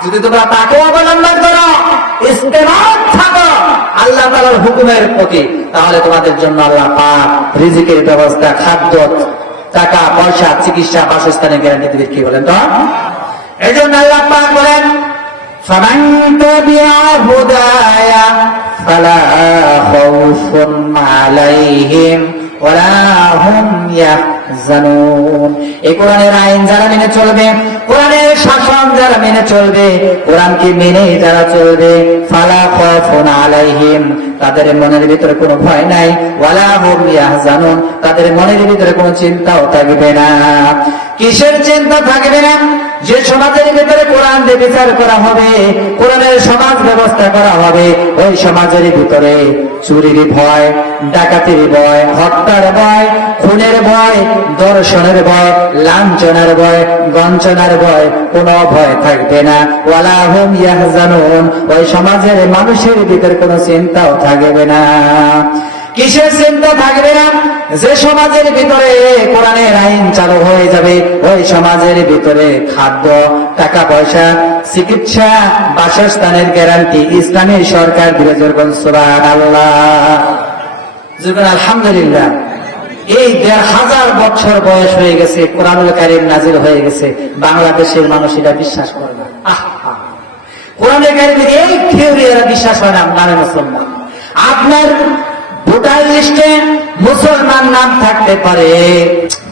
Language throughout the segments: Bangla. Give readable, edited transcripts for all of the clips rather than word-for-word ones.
যদি তোমরা তাকে অবলম্বন করো, ইস্তেমাদ থাকো আল্লাহ তাআলার হুকুমের প্রতি, তাহলে তোমাদের জন্য আল্লাহ পাক রিজিকের ব্যবস্থা, খাদ্য, টাকা পয়সা, চিকিৎসা, বাসস্থানের গ্যারান্টি দিবে। কি বলেন তো? এই জন্য আল্লাহ পাক বলেন, ফামান তাবিআ হুদায়া ফালা খাউফুন আলাইহিম ওয়ালা হুম ইয়াহজানুন। এই কোরআনের আইন যারা মেনে চলবে, কোরআনের শাসন যারা মেনে চলবে, কোরআনকে মেনে যারা চলবে, ফালা খাউফুন আলাইহিম, তাদের মনের ভিতরে কোনো ভয় নাই, ওয়ালা হুম ইয়াহজানুন, তাদের মনের ভিতরে কোনো চিন্তাও থাকবে না। কিসের চিন্তা থাকবে না? যে সমাজের ভিতরে কোরআন দিয়ে বিচার করা হবে, কোরআনের সমাজ ব্যবস্থা করা হবে, ওই সমাজের ভিতরে চুরির ভয়, ডাকাতির ভয়, হত্যার ভয়, খুনের ভয়, দর্শনের ভয়, লাঞ্ছনার ভয়, গঞ্চনার ভয়, কোনো ভয় থাকবে না। ওয়ালা হুম ইয়াহজানুন, ওই সমাজের মানুষের ভিতরে কোনো চিন্তাও থাকবে না। কিসের চিন্তা থাকবে না? যে সমাজের ভিতরে কোরআনের আইন চালু হয়ে যাবে, ওই সমাজের ভিতরে খাদ্য, টাকা পয়সা, চিকিৎসা, বাসস্থানের গ্যারান্টি ইসলামী সরকার দিবে। যখন সুবহানাল্লাহ, যখন আলহামদুলিল্লাহ। এই ১৫০০ বছর বয়স হয়ে গেছে, কোরআনুল কারীম নাজিল হয়ে গেছে, বাংলাদেশের মানুষ এটা বিশ্বাস করে না। কোরআনুল কারীমের এই থিওরি এরা বিশ্বাস হয় না, মানে মুসলমান। আপনার ভোটার লিস্টে মুসলমান নাম থাকতে পারে,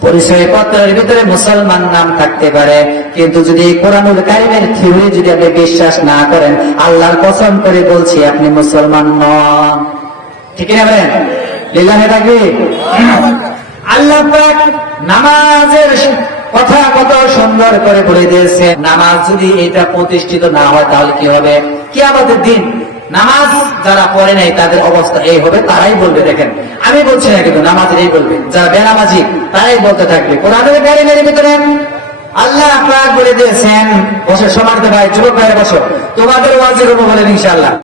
পরিচয় পত্রের ভিতরে মুসলমান নাম থাকতে পারে, কিন্তু যদি কোরআনুল কারীমের থিওরি যদি আপনি বিশ্বাস না করেন, আল্লাহর কসম করে বলছি আপনি মুসলমান নন। ঠিক না বলেন? লিল্লাহি তাকবীর। আল্লাহ পাক নামাজের কথা কত সুন্দর করে বলে দিয়েছে। নামাজ যদি এটা প্রতিষ্ঠিত না হয়, তাহলে কি হবে? কিয়ামতের দিন নামাজ যারা পড়ে নাই তাদের অবস্থা এই হবে। তারাই বলবে, দেখেন আমি বলছি না, কিন্তু নামাজের এই বলবে, যারা বেনামাজি তারাই বলতে থাকবে। কোরআনুল কারীমের ভিতরে আল্লাহ পাক বলে দিয়েছেন, বসে সমাজে ভাই, যুবক ভাইয়েরা বসো, তোমাদের ওয়াজিব বলেন ইনশাআল্লাহ।